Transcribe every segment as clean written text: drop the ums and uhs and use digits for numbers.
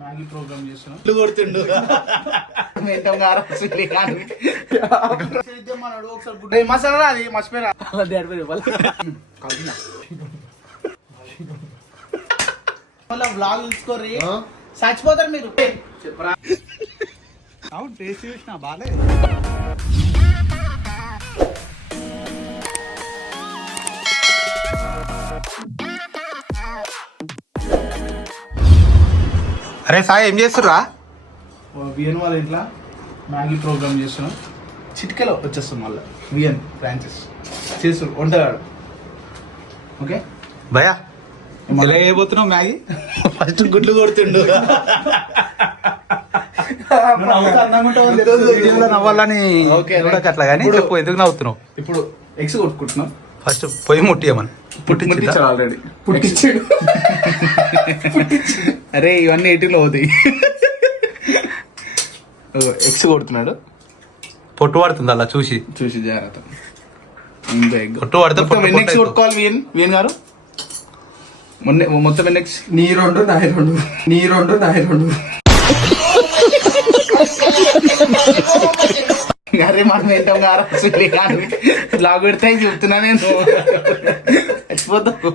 Maggi programme చేస్తున్నాం. ఇల్లు కొడుతుండు మసాలా అది మర్చిపోయినా వ్లాగ్ చూసుకోర్రి చచ్చిపోతారు మీరు. చెప్పరా అవును టేస్ట్ చూసిన బాలే. అరే సాయి ఏం చేస్తుర్రా? విఎన్ వాళ్ళ ఇంట్లో మ్యాగీ ప్రోగ్రామ్ చేస్తున్నాం. చిటికెలో వచ్చేస్తాం మళ్ళీ విఎన్ ఫ్రాంచైజ్ చేస్తారు వంటగాడు. ఓకే భయా ఎలా చేయబోతున్నావు మ్యాగీ? ఫస్ట్ గుడ్లు కొడుతుండు నవ్వాలని అట్లా కానీ చెప్పు ఎందుకు నవ్వుతున్నావు? ఇప్పుడు ఎగ్స్ కొట్టుకుంటున్నాం. ఫస్ట్ పొయ్యి ముట్టియమని పుట్టించాడు ఆల్రెడీ పుట్టించాడు. అరే ఇవన్నీ 80లో అవుతాయి. ఎగ్స్ కొడుతున్నాడు. పొట్టు పడుతుంది అలా చూసి చూసి జాగ్రత్త. పొట్టు పడితే ఎగ్స్ కొట్టుకోవాలి విఎన్ గారు. మొత్తం ఎన్ని ఎగ్స్? నీ 2 నా 2 నీ 2 నా 2. అరే మనం ఏంటాం గారు బ్లాగ్ పెడితే చెప్తున్నా నేను చచ్చిపోతావు.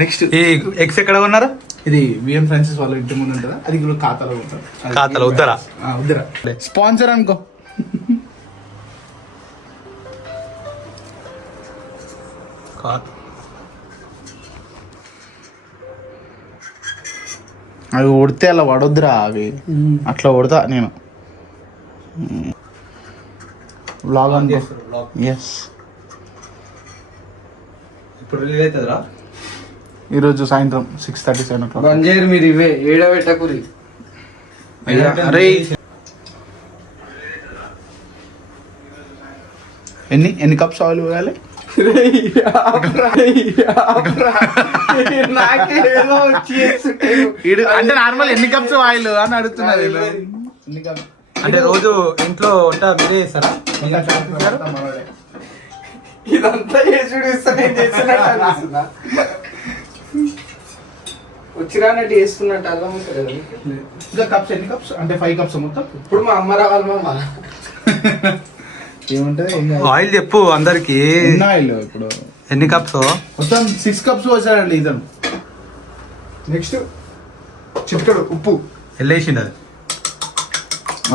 నెక్స్ట్ ఈ ఎగ్స్ ఎక్కడ ఉన్నారు? ఇది విఎం ఫ్రాన్సిస్ వాళ్ళ ఇంటి ముందు ఉంటుందా? అది కూడా ఖాతాలో ఉంటారు. ఖాతాలో ఉద్దరా స్పాన్సర్ అనుకో. అవి కొడితే అలా పడొద్దురా. అవి అట్లా కొడతా నేను. బ్లాగ్ అనుకో. ఎస్ ఇప్పుడు రిలీజ్ అవుతుందిరా ఈరోజు సాయంత్రం 6:30 7 o'clock. బంజేరు మీరు ఇవే ఏడ పెట్టకురి. అరే ఎన్ని కప్స్ ఆయిల్ పోయాలి? అంటే నార్మల్ ఎన్ని కప్స్ ఆయిల్ అని అడుగుతున్నారు. అంటే రోజు ఇంట్లో వంట మీరే చేస్తారా? ఇదంతా చేసుడు ఇస్తా నేను చేస్తున్నట్టు వచ్చిరానట్టు వేస్తున్నట్టు అల్లం ఉంటుంది. ఇంకా కప్స్ ఎన్ని కప్స్ అంటే 5 కప్స్ మొత్తం. ఇప్పుడు మా అమ్మ రావాలి. మా ఏముంటది ఆయిల్ చెప్పు అందరికి. ఆయిల్ ఇప్పుడు ఎన్ని కప్స్? మొత్తం 6 కప్స్ వచ్చాడండి ఇతను. నెక్స్ట్ చిట్కడు ఉప్పు వెళ్ళేసింది అది.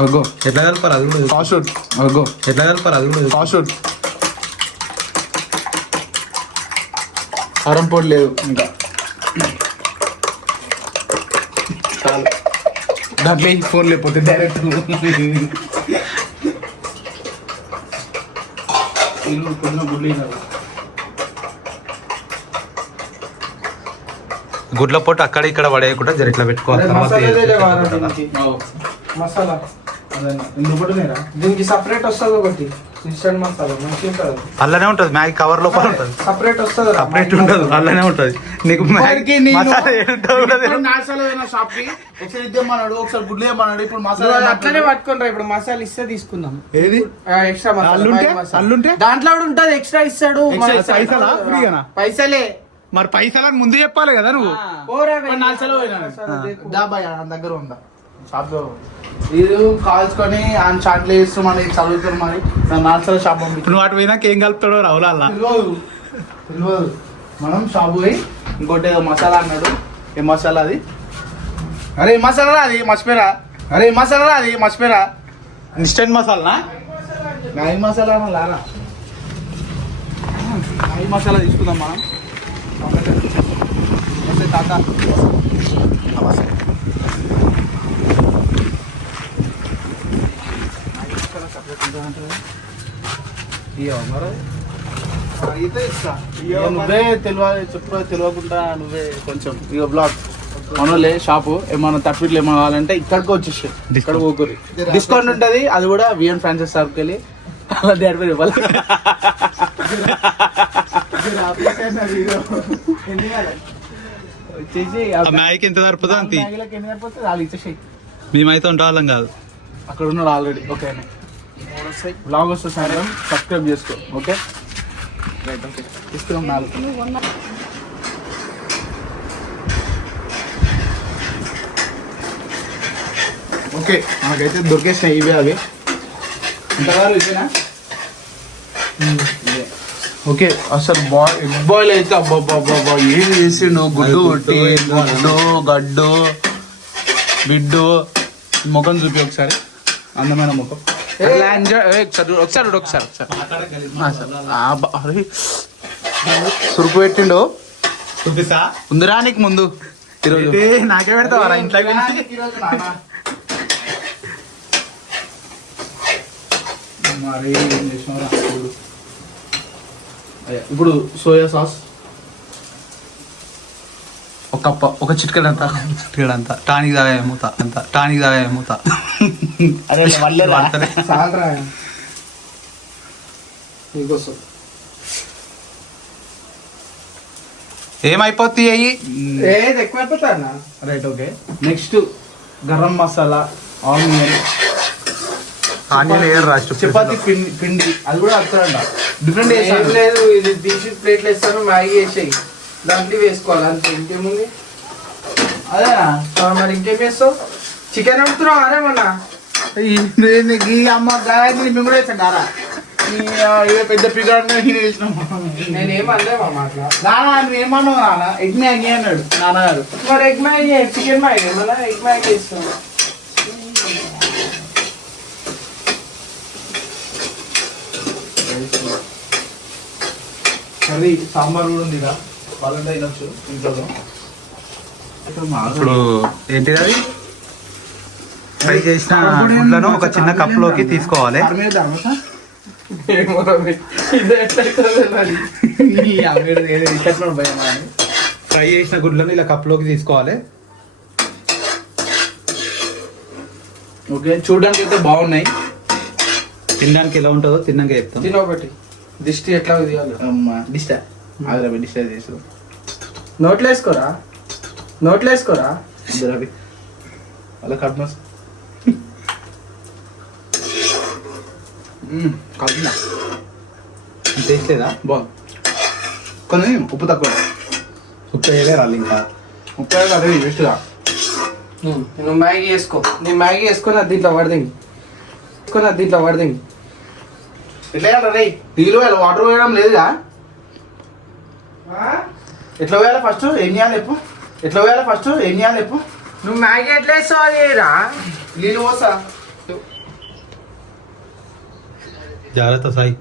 అగో ఎట్లా కలపారు అది కూడా? ఫాస్ట్ అగో ఎట్లా కలపారు అది కూడా? ఫాస్ట్ కారం పొడి లేదు ఇంకా. చాలు దాంట్లో ఫోన్ లేకపోతే డైరెక్ట్ గుడ్ల పొట్టు అక్కడ ఇక్కడ పడేయకుండా జర ఇట్లా పెట్టుకోవాలి. మసాలా దీనికి సపరేట్ వస్తుంది ఒకటి ఇన్స్టెంట్ మసాలా మంచిగా ఉంటుంది. అల్లనే ఉంటది మ్యాగీ కవర్ లోపల ఉంటది. సపరేట్ వస్తుంది. సపరేట్ ఉండదు అల్లనే ఉంటది. నీకు ఒకసారి గుడ్లు ఏమన్నాడు. ఇప్పుడు మసాలా అట్లనే పట్టుకుంటారు. ఇప్పుడు మసాలా ఇస్తే తీసుకుందాం. ఏది ఎక్స్ట్రా అల్లుంటే దాంట్లో కూడా ఉంటది. ఎక్స్ట్రా ఇస్తాడు. పైసలా ఫ్రీగానా? పైసలే మరి పైసలకు ముందు చెప్పాలి కదా నువ్వు. 4 దగ్గర ఉందా షాప్ లో ఇది కాల్చుకొని ఆయన చాట్లు వేస్తూ మనకి చదువుతారు. మరి 4 షాప్ నువ్వు అటు పోయినాక ఏం కలుపుతాడో రావులా తెలియదు. మనం షాప్ పోయి ఇంకోటి ఏదో మసాలా అన్నాడు. ఏ మసాలా అది? అరే మసాలా అది మర్చిపోయిరా. ఇన్స్టెంట్ మసాలా మ్యాగీ మసాలా లారా. మ్యాగీ మసాలా తీసుకుందాం మనం. తాత నువ్వే తెలియకుండా నువ్వే కొంచెం ఇక బ్లాక్ మనోలే షాపు ఏమన్నా తప్పిట్లు ఏమన్నా కావాలంటే ఇక్కడికి వచ్చేసి ఇక్కడ పోకూరి డిస్కౌంట్ ఉంటుంది. అది కూడా విఎన్ ఫ్రాన్సైజ్ షాప్కి వెళ్ళి అలా దేడిపోయి ఇవ్వాలి. మ్యాగీకి ఎంత సరిపోతుంది అంతే. ఎన్ని సరిపోతుంది వాళ్ళు ఇచ్చేసాయి. మేమైతే ఉండాలం కాదు. అక్కడ ఉన్నాడు ఆల్రెడీ. ఓకే బ్లాగ్ వస్తే సాయంత్రం సబ్స్క్రైబ్ చేసుకో. ఓకే తీసుకున్నాం 4. ఓకే మనకైతే దొరికేసినాయి ఇవే అవి ఇంతవరకు ఇదేనా ఓకే అసలు ఎగ్ బాయిల్ అయితే అబ్బాబ్బాబ్బా ఏం చేసిండు గుడ్డు కొట్టి గడ్డు బిడ్డు ముఖం చూపి ఒకసారి అందమైన ముఖం ఒకసారి సురుకు పెట్టిండు చూపిస్తా ఉందిరా నీకు ముందు ఈరోజు నాకే పెడతావరా ఇంట్లో మరి ఏం చేసినావురా? ఇప్పుడు సోయా సాస్ ఒక చిటికెడంతా టానిక్ తాగా మూత అరే చాలరా నీకోసం ఏమైపోతాయి అయ్యి ఏది ఎక్కువ అయిపోతా right okay next garam masala onion chapati పిండి అది కూడా వస్తాడంట డిఫరెంట్ ఏం లేదు ఇది తీసి ప్లేట్లు వేస్తాను మ్యాగీ వేసేయి దాంట్లో వేసుకోవాలి అంతే ఇంకేముంది అదే మరి ఇంకేం వేస్తావు చికెన్ అడుగుతున్నావు అరే మొన్న ఈ అమ్మ గాయత్రి మేము కూడా వేసాం గారా పెద్ద పిగాడు నేనేం అనలేమా మాట్లా నానా నువ్వేమన్నావు నాన్న ఎగ్ మ్యాగీ అన్నాడు నాన్నగారు మరి ఎగ్ మ్యాగీ చికెన్ మ్యాగీ మళ్ళీ ఎగ్ మ్యాగీ వేస్తాం కర్రీ సాంబార్ కూడా ఉంది వాళ్ళంటే తినొచ్చు ఇంట్లో ఇప్పుడు ఏంటిది అది ఫ్రై చేసిన గుడ్లను ఒక చిన్న కప్ లోకి తీసుకోవాలి ఫ్రై చేసిన గుడ్లను ఇలా కప్ లోకి తీసుకోవాలి ఓకే చూడడానికి అయితే బాగున్నాయి తినడానికి ఎలా ఉంటుందో తిన్నాక చెప్తాం తినొకటి దిష్టి ఎట్లా తీయాలి అమ్మా డిస్టా ఆగ్రహ డిస్టా చేసు నోట్లో వేసుకోరా నోట్లో వేసుకోరా రవి అలా కట్నస్ కలిపిన టేస్ట్ లేదా బాగుంది కొన్ని ఉప్పు తక్కువ ఉప్పు వేయలే రాళ్ళు ఇంకా ఉప్పు అదే వేస్ట్గా నువ్వు మ్యాగీ వేసుకో నేను మ్యాగీ వేసుకొని అది దీంట్లో పడదింగి ఎట్లా వేయాలి రే నీళ్ళు వేయాలి వాటర్ వేయడం లేదుగా ఎట్లా వేయాలి ఫస్ట్ ఏం చేయాలి చెప్పు నువ్వు మ్యాగీ ఎట్లా వేస్తావు అది రా నీళ్ళు పోసా జాగ్రత్త సాయి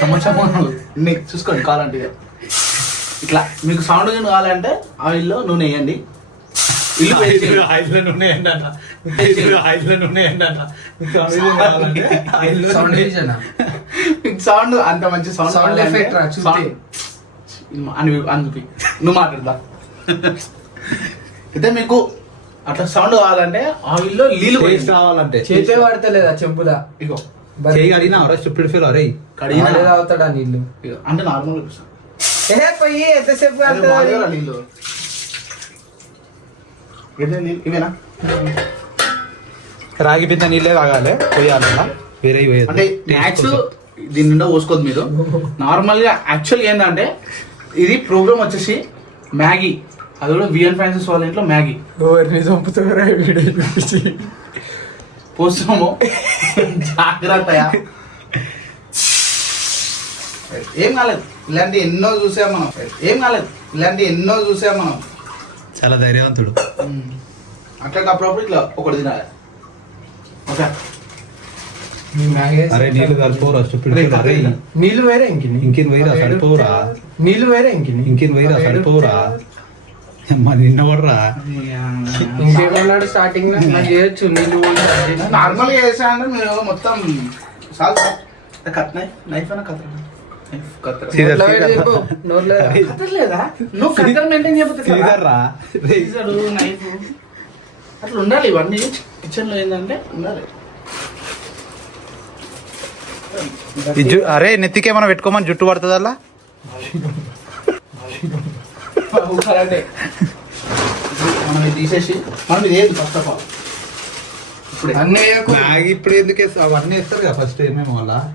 చెమచమాలు నీకు చూసుకోండి కావాలంటే ఇట్లా మీకు సౌండ్ కావాలంటే ఆయిల్లో నూనె వేయండి ఇల్లు సౌండ్ అంత మంచి సౌండ్ ఎఫెక్ట్ రా చూస్తే అందుకు నువ్వు మాట్లాడదా అయితే మీకు అట్లా సౌండ్ కావాలంటే ఆయిల్లో నీళ్ళు టేస్ట్ రావాలంటే చేతే పడతలేదా చెంపులా ఇగో చేయి అడిగినా స్టూపిడ్ ఫీల్ అరే కడిగిన తాగుతాడా నీళ్ళు ఇగో అంటే నార్మల్ పోయి ఎంతసేపు పడుతుందా నీళ్ళు ఇవేనా రాగి పింద నీళ్ళే తాగాలి పోయాలి వేరే అంటే మ్యాక్స్ దీని నిండా పోసుకోదు మీరు నార్మల్ గా యాక్చువల్గా ఏంటంటే ఇది ప్రోగ్రామ్ వచ్చేసి మ్యాగీ అది కూడా విఎన్ ఫ్రాన్సిస్ వాళ్ళ ఇంట్లో మ్యాగీ ఎవరిని చంపుతారా వీడియో చూపించి పోస్తాము జాగ్రత్త ఏం కాలేదు ఇలాంటి ఎన్నో చూసాం మనం చాలా ధైర్యవంతుడు అట్లా అప్పుడప్పుడు ఇట్లా ఒకటి తినాలి ఓకే అరే నీళ్ళు కలిపోరా స్టూపిడ్ ఫీల్ అరే నీళ్ళు వేరే ఇంకేం వైరా సరిపోరా నీళ్ళు వేరే ఇంకేం వైరా సరిపోరా నిన్న పడరా ఇంకేమన్నాడు స్టార్టింగ్ లో చేయొచ్చు నీళ్ళు నార్మల్ గా చేసానంటే మీరు మొత్తం సాల్ కత్నాయి నైఫ్ అన్న కత్తలేదా నువ్వు కత్తర్ మెయింటైన్ శ్రీధర్రా నైఫ్ అట్లా ఉండాలి ఇవన్నీ కిచెన్ లో ఏంటంటే ఉండాలి అరే నెత్తికి ఏమైనా పెట్టుకోమని జుట్టు పడుతుంది అలా మనం ఇది తీసేసి మనం ఇది ఏది ఫస్ట్ ఆఫ్ ఆల్ మ్యాగీ ఇప్పుడు ఎందుకు అవన్నీ వేస్తారు కదా ఫస్ట్ ఏమేమి వల్ల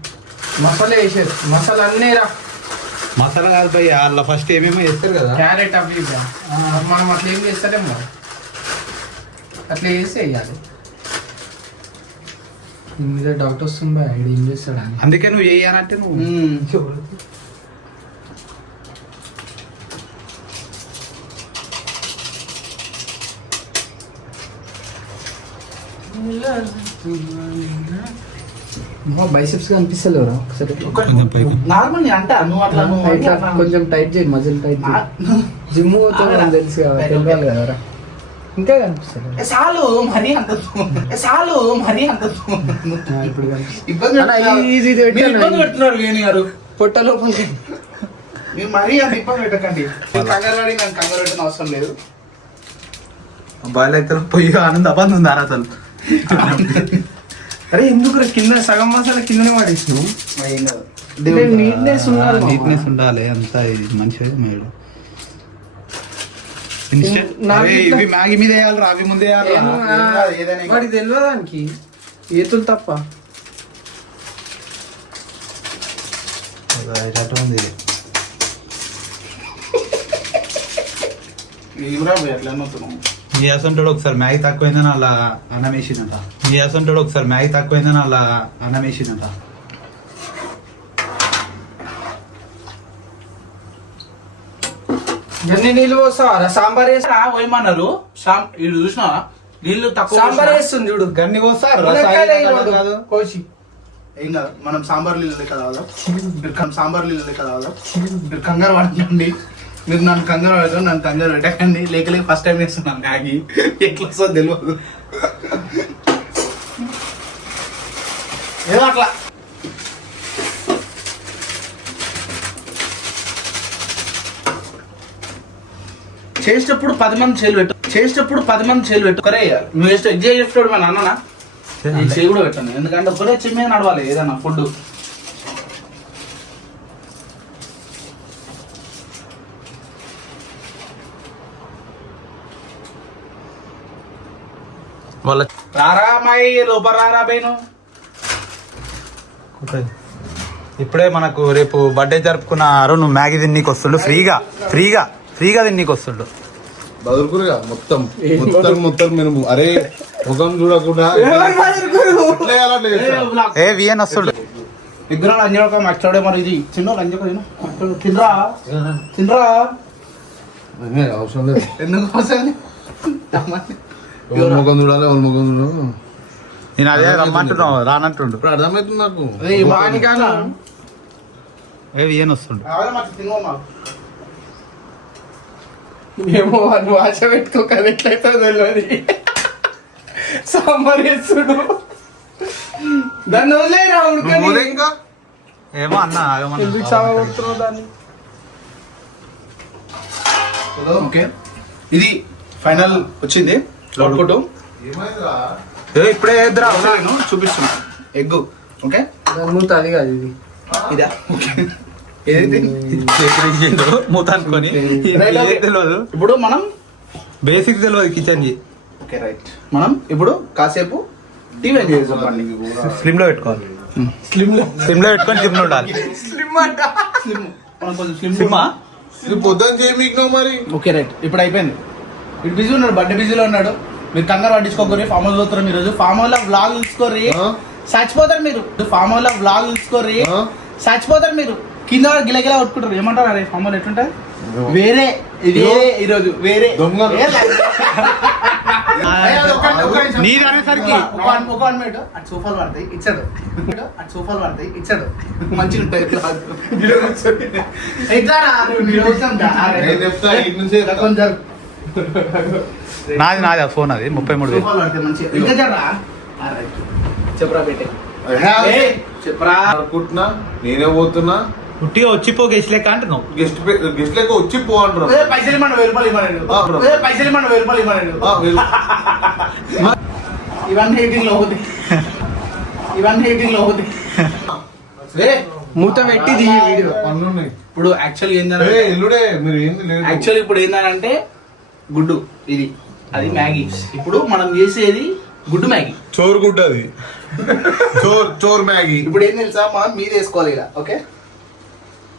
మసాలా వేసారు మసాలా అన్నీ రా మసాలా కాదు భయ్య, అలా ఫస్ట్ ఏమేమో చేస్తారు కదా. క్యారెట్ అవి ఇవి. మనం అట్లా ఏం చేస్తారేమో, అట్లా చేసి వేయాలి. మీద డౌట్ వస్తుంది బాయ్, ఐడి ఏం చేస్తాడని. అందుకే నువ్వు చేయాలంటే నువ్వు బైసెప్స్ కనిపిస్తలేవురా ఒకసారి. నార్మల్ అంట నువ్వు అట్లా ఇట్లా కొంచెం టైట్ చేయి, మజిల్ టైట్ జిమ్ పోతావు తెలుసు కదా, తెలియాలి కదరా. ఇంకా కనిపిస్తలేదు. చాలు మరీ అంత చాలు మరీ అంత ఇప్పుడు కనిపిస్తుంది. ఇబ్బంది పెడుతున్నారు వేణు గారు. పొట్ట లోపలికి మీరు మరీ అంత ఇబ్బంది పెట్టకండి. కంగారు పడి నాకు కంగారు పెట్టిన అవసరం లేదు. బాయిల్ అయితే పొయ్యి ఆనంద అబంది ఉంది అసలు. అరే ఎందుకు కింద సగం మసాలా కిందనే పడేసినావు. నీట్నెస్ ఉండాలి, నీట్నెస్ ఉండాలి అంతా. ఇది మంచిగా మేడు ఇవి మ్యాగీ మీద వేయాలి, అవి ముందే వేయాలి. వాడికి తెలియదానికి ఏతులు తప్ప. ఉంది నీ అసంటాడు ఒకసారి మ్యాగీ తక్కువైందని అలా అన్నం వేసిందంట. నీ అసంటాడు ఒకసారి మ్యాగీ తక్కువైందని అలా అన్నం వేసిందంట. ఎన్ని నీళ్ళు పోస్తావా? సాంబార్ వేస్తా పోయమన్నారు. ఇటు చూసినా నీళ్లు తక్కువ సాంబార్ వేస్తుంది చూడు. గన్ని కోస్తారు కోసి ఏం కాదు, మనం సాంబార్ నీళ్ళు లెక్క తాగుదాం. సాంబార్ నీళ్ళు లెక్క తాగుదాం. మీరు కంగారు పడకండి, మీరు నన్ను కంగారు పడతారు, నన్ను కంగారు పెట్టకండి. లేక ఫస్ట్ టైం వేస్తున్నాను మ్యాగీ, ఎట్లా వస్తుందో తెలియదు. ఏదో అట్లా చేసేటప్పుడు 10 మంది చేలు పెట్టు. చేసేటప్పుడు 10 మంది చేలు పెట్టు. ఒక్కరే నువ్వు ఎగ్జామ్ చేస్తాడు మా నాన్న చేయి కూడా పెట్టాను. ఎందుకంటే ఒక్కరే చెయ్యి మీద నడవాలి ఏదన్నా ఫుడ్. వాళ్ళ రారా అమ్మాయి లోపల రారా బైను. ఇప్పుడే మనకు రేపు బర్త్డే జరుపుకున్న అరుణ్ మ్యాగీ తిన్నీకి వస్తుండు. ఫ్రీగా ఫ్రీగా ఫ్రీగా తిన్నీకి వస్తుండు. బదులుకురుగా మొత్తం మేము అరే ముఖం చూడకుండా ఏ విఎన్ వస్తుండు. ఇద్దరు లంజోక మచ్చోడే మరి ఇది చిన్న లంజోక తినరా తినరా అవసరం లేదు. ఎందుకు అవసరం? ఎవరి ముఖం చూడాలి, వాళ్ళ ముఖం చూడాలి. నేను అదే రమ్మంటున్నావు రానంటుండు. ఇప్పుడు అర్థమవుతుంది నాకు. ఏ విఎన్ వస్తుండు. ఏమో నువ్వు ఆశ పెట్టుకోక ఎట్లయితే తెలియదు. సాంబార్ వేస్తుడు దాన్ని వదిలేరా ఉడకని. ఇంకా ఏమో అన్న ఎందుకు సాగొడుతున్నావు దాన్ని? ఓకే, ఇది ఫైనల్ వచ్చింది. అవుట్పుట్ ఏమైందిరా? ఇప్పుడే ఎదురా చూపిస్తున్నా. ఎగ్ ఓకే, దాని మూత అది కాదు ఇది. ఇదా ఓకే. ఏది మూత అనుకొని తెలియదు. ఇప్పుడు మనం బేసిక్ తెలియదు కిచెన్ కి. ఓకే రైట్, మనం ఇప్పుడు కాసేపు టీవీ ఎంజాయ్ చేద్దాం. స్లిమ్ లో పెట్టుకోవాలి. స్లిమ్ లో పెట్టుకొని జిమ్ లో ఉండాలి. స్లిమ్ అంట. స్లిమ్ మనం కొంచెం స్లిమ్ స్లిమ్మా? ఇది పొద్దున చేయి మీకు మరి. ఓకే రైట్, ఇప్పుడు అయిపోయింది. ఇటు బిజీ ఉన్నాడు, బర్త్డే బిజీలో ఉన్నాడు. మీరు కంగారు పట్టించుకోకరి. ఫామ్ హౌస్ పోతారు మీరు. ఫామ్ హౌస్ లో వ్లాగ్ తీసుకోర్రి, చచ్చిపోతారు మీరు. ఫామ్ హౌస్ లో వ్లాగ్ తీసుకోర్రి, చచ్చిపోతారు మీరు. కింద గిలగిలా కొట్టుకుంటారు. ఏమంటారు అరే ఫామ్ హౌస్ ఎట్లుంటారు? వేరే వేరే ఈరోజు వేరే నీది అనేసరికి ఒక మినిట్ అటు సోఫాలు పడతాయి ఇచ్చాడు, అటు సోఫాలు పడతాయి ఇచ్చాడు. మంచిగా ఉంటాయి. నేను చెప్తా ఇటు నుంచి నాది ఫోన్ అది 33,000. సోఫాలు పడతాయి మంచిగా. ఇంకా జరా చెప్పరా పెట్టే చెప్పరా అనుకుంటున్నా. నేనే పోతున్నా. పుట్టిగా వచ్చిపో గెస్ట్ లెక్క అంటున్నావు. గెస్ట్ లెక్క వచ్చి పో అంటున్నా. పైసలు ఇవ్వను, 1000 రూపాయలు ఇవ్వను. పైసలు ఇవ్వను, 1000 రూపాయలు ఇవ్వను. ఇవన్నీ ఎయిటింగ్ లో అవుతాయి, ఇవన్నీ ఎయిటింగ్ లో అవుతాయి. మూత పెట్టి దిగి వీడియో. పనులున్నాయి ఇప్పుడు యాక్చువల్ ఏంటంటే ఎల్లుడే మీరు ఏంది లేదు. యాక్చువల్ ఇప్పుడు ఏంటంటే గుడ్డు ఇది, అది మ్యాగీ. ఇప్పుడు మనం చేసేది గుడ్డు మ్యాగీ, చోరు గుడ్డ అది. చోర్ మ్యాగీ. ఇప్పుడు ఏం తెలుసా, మనం మీద వేసుకోవాలి ఇలా. ఓకే,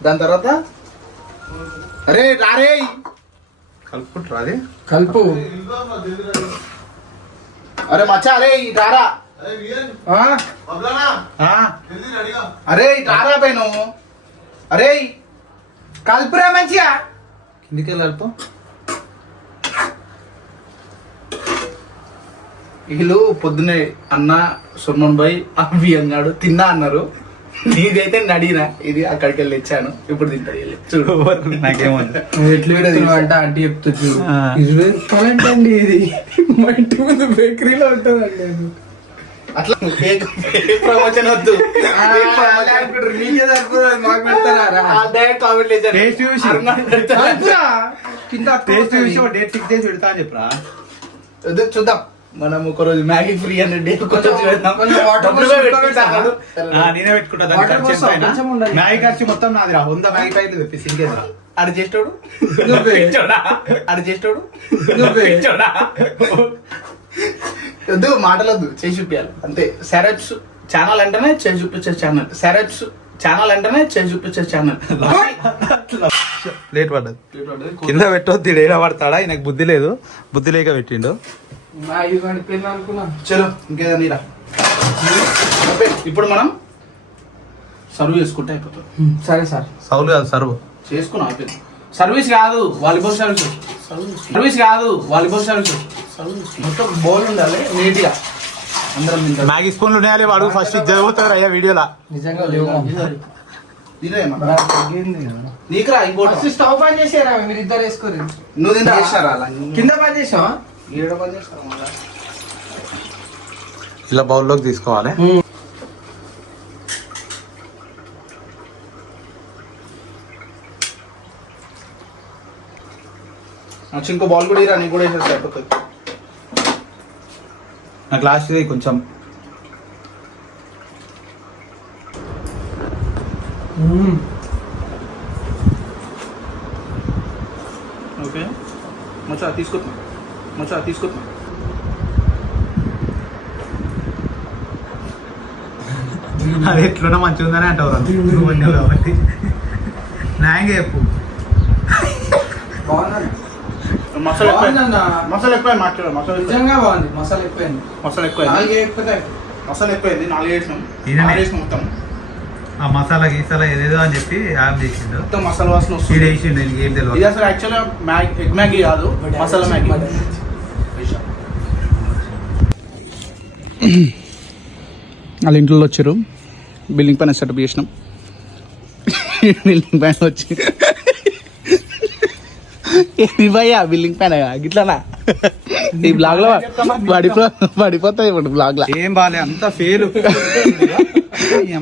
దాని తర్వాత అరే రారే కలుపుకుంటారా అది కలుపు. అరే మచ్చా అరే రారా ఆ? అరే రారా పై నువ్వు అరే కలుపురా మంచిగా. కిందికి కలుపు. వీళ్ళు పొద్దునే అన్న సుమన్ భాయ్ అవి అన్నాడు తిన్నా అన్నారు. నీదైతే నేను అడిగినా ఇది అక్కడికి వెళ్ళి ఇచ్చాను ఇప్పుడు తింటది వెళ్ళి చూడు. నాకేమన్నా నువ్వు ఎట్లు పెడుతున్నావు అంటే ఆంటీ చెప్తుంది 20 రూపాయలంటే అండి ఇది మా ఇంటి ముందు బేకరీలో ఉంటుందండి అది. అట్లా ఫేక్ ప్రమోషన్ వద్దు. నీకే సరిపోతుంది, మాకు పెడతారా? టేస్ట్ చూసి కలుపురా. కింద టేస్ట్ చూసి డేట్ ఫిక్స్ చేసి పెడతా అని చెప్పరా. చూద్దాం మనం ఒక రోజు మ్యాగీ ఫ్రీ అని కొంచెం పెడదాం. కొంచెం వాటర్ డబ్బులు పోసి పెట్టుకుంటా అన్నాడు. నేనే పెట్టుకుంటా దాని వాటర్ ఖర్చు పోస్తా, ఎంతైనా. కొంచెం ఉండాలి. మ్యాగీ ఖర్చు మొత్తం నాది రా. 100 మ్యాగీ ప్యాకెట్లు తెప్పిసి ఇంకేదిరా. ఆడు చేస్తాడు నువ్వే. ఆడు చేస్తాడు నువ్వే. వద్దు మాటలొద్దు చేసి చూపించాలి అంతే. సెరప్స్ ఛానల్ అంటేనే చేసి చూపించే ఛానల్. సెరప్స్ ఛానల్ అంటేనే చేసి చూపించే ఛానల్. లేట్ పడ్డది. కింద పెట్టొద్దు ఏడా పడతాడా. ఆయనకు బుద్ధి లేదు, బుద్ధి లేక పెట్టిండు. మా ఇది పడిపోయింది అనుకున్నా. చలో ఇంకేదని రా. ఓకే, ఇప్పుడు మనం సర్వ్ చేసుకుంటే అయిపోతుంది. సరే సార్. సౌలు కాదు సర్వ్. చేసుకున్నాం అయిపోయింది. సర్వీస్ కాదు వాలీబాల్ సర్వీస్. సర్వీస్ కాదు వాలీబాల్ సర్వీస్. మొత్తం బౌల్ ఉండాలి నీట్గా అందరం తింటాం. మ్యాగీ స్పూన్లు ఉన్నాయాలి వాడు ఫస్ట్ చదువుతారు అయ్యా వీడియోలా. నిజంగా లేవు. తినేయమ్మా. నాకు తగ్గింది కదా. నీకురా ఇంకోటి. ఫస్ట్ స్టవ్ పని చేసారా మీరు ఇద్దరు వేసుకోరు. నువ్వు తింటా చేసినారా అలా? కింద పని చేసావా? ఏడ పని చేస్తారా మళ్ళా? ఇలా బౌల్లోకి తీసుకోవాలి. వచ్చి ఇంకో బాల్ కూడా ఇరా, నీకు కూడా వేసేస్తే అయిపోతుంది. నాకు లాస్ట్ కొంచెం ఓకే మచ్చా తీసుకుంటున్నా. మచ్చా తీసుకుంటున్నా. అది ఎట్లున్నా మంచిగా ఉందని అంటావు నువ్వు అన్నావు కాబట్టి. నాయంగా చెప్పు. బాగుంది. మసాలా ఎక్కువ. బాగుందన్న. మసాలా ఎక్కువ మాట్లాడు. మసాలా ఎక్కువ. నిజంగా బాగుంది. మసాలా ఎక్కువైంది. మసాలా ఎక్కువ. నాలుగు ఎక్కువ. మసాలా ఎక్కువైంది. 4 వేసినాం. ఈయననే. 4 వేసినాం మొత్తం. ఆ మసాలా గీసాలా ఏదేదో అని చెప్పి యాప్ చేసిండు. మొత్తం మసాలా వాసన ఈడ వస్తుంది. వేసిండు నీకు ఏం ఇది తెలియదు. అసలు యాక్చువల్గా ఎగ్ మ్యాగీ కాదు, మసాలా మ్యాగీ. వాళ్ళ ఇంట్లో వచ్చారు. బిల్డింగ్ పైన సెటప్ చేసినాం. బిల్డింగ్ పైన వచ్చి ఏమి భయ్యా బిల్డింగ్ పైన గిట్లనా ఈ బ్లాగ్ లో పడిపోతాయి ఇప్పుడు బ్లాగ్ లో. ఏం బాలే అంత ఫెయిల్.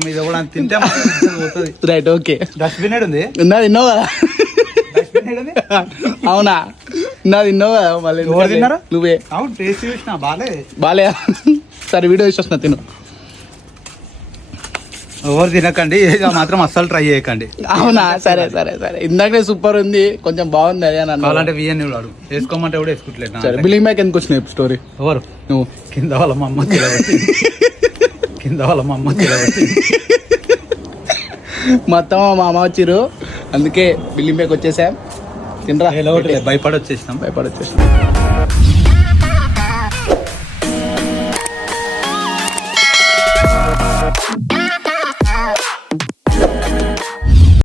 ఇది కూడా తింటే పోతుంది. Right okay. డస్ట్బిన్ ఉంది. నా తిన్నావు కదా? అవునా నా తిన్నావు కదా? మళ్ళీ ఎవరు తిన్నారా? నువ్వే. అవును టేస్ట్ చూసిన బాలే బాలే. సరే వీడియో చూసిన తిను. ఎవరు తినకండి, ఇక మాత్రం అస్సలు ట్రై చేయకండి. అవునా సరే సరే సరే. ఇందాకే సూపర్ ఉంది, కొంచెం బాగుంది అదే అని అన్నా. కావాలంటే విఎన్ వాడు వేసుకోమంటే కూడా వేసుకుంటలేదు. సరే బిల్డింగ్ బ్యాక్ ఎందుకు వచ్చినాయి స్టోరీ? ఎవరు నువ్వు కింద వాళ్ళ మా అమ్మ కింద వాళ్ళ మా అమ్మ మొత్తం మా మామ వచ్చిర్రు, అందుకే బిల్డింగ్ బ్యాక్ వచ్చేసాం. తినరా భయపడి వచ్చేసినాం. భయపడి వచ్చేసాం.